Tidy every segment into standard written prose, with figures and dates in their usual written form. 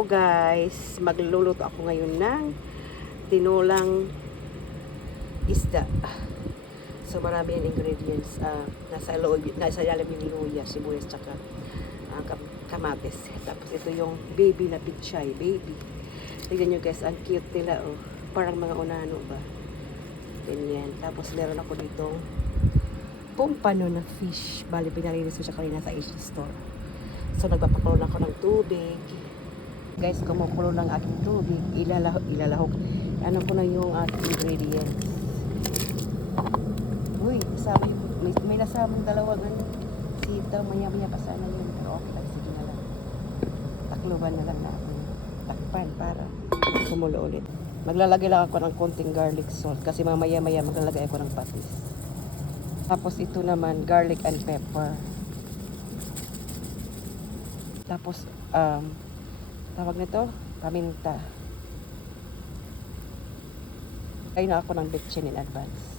Guys, magluluto ako ngayon ng tinulang isda. So marami yung ingredients. Nasa ilalim yung luya, sibuyas, tsaka kamatis. Tapos ito yung baby na pichay, baby. Tignan nyo guys, ang cute nila, oh. Parang mga unano ba. Ganyan. Tapos meron ako ditong pompano na fish. Bali, pinalinis ko siya kanina sa Asian store. So nagpapakulo ako ng tubig. Guys, kumukulo ng aking tubig, ilalahok. Ano ko na yung ating ingredients. Uy, kasama yung, may nasamang dalawang sitaw, maya-maya pa sana yun. Pero okay lang, sige na lang. Takluban na lang natin. Takpan para kumulo ulit. Maglalagay lang ako ng konting garlic salt kasi mamaya-maya maglalagay ako ng patis. Tapos ito naman, garlic and pepper. Tapos, tawag nito, paminta. Kain na ako ng bitchin in advance.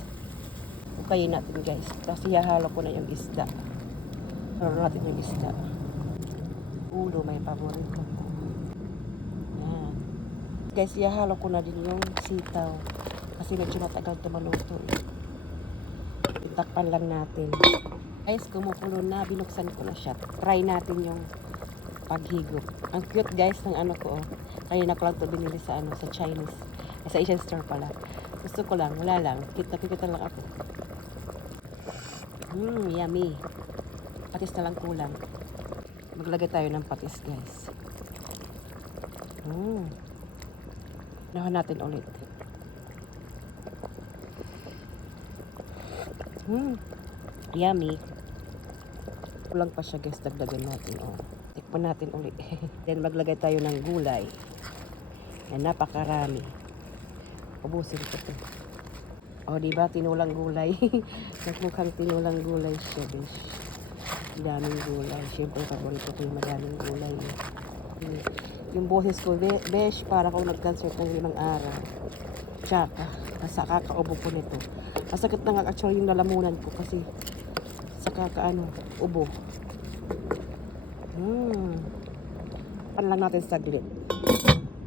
Ukayin natin guys. Tapos ihahalo ko na yung isda. Halo natin yung isda. Ulo, may paborito ko. Yan. Guys, ihahalo ko na din yung sitaw. Kasi medyo matagal ito maluto. Itakpan lang natin. Guys, kumukulo na. Binuksan ko na siya. Try natin yung paghigop. Ang cute guys ng ano ko, oh. Kanina ko lang ito binili sa sa Chinese. Sa Asian store pala. Gusto ko lang, wala lang. Kita lang ako. Yummy. Patis na lang kulang. Maglagay tayo ng patis guys. Nahan natin ulit. Yummy. Kulang pa siya guys, dagdagan natin. Tikman natin ulit. Then maglagay tayo ng gulay. Yan, napakarami. Ubusin ko ito. Diba? Tinulang gulay. Nagmukhang tinulang gulay siya, besh. Daming gulay. Siyempre, paborito ko yung madaming gulay. Yung boses ko, besh, para kung nag-concert ng 5 araw. Tsaka, nasa kakaubo ko nito. Masakit na nga actually yung lalamunan ko kasi sa ubo. Pan lang natin saglit.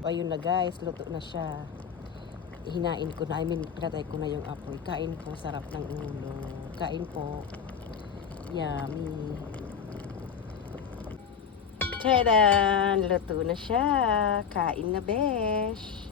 Ayun na guys, luto na siya. Hinain ko na, pinatay ko na yung apoy. Kain po, sarap ng ulo. Kain po. Yummy. Tadaan! Luto na siya. Kain na besh.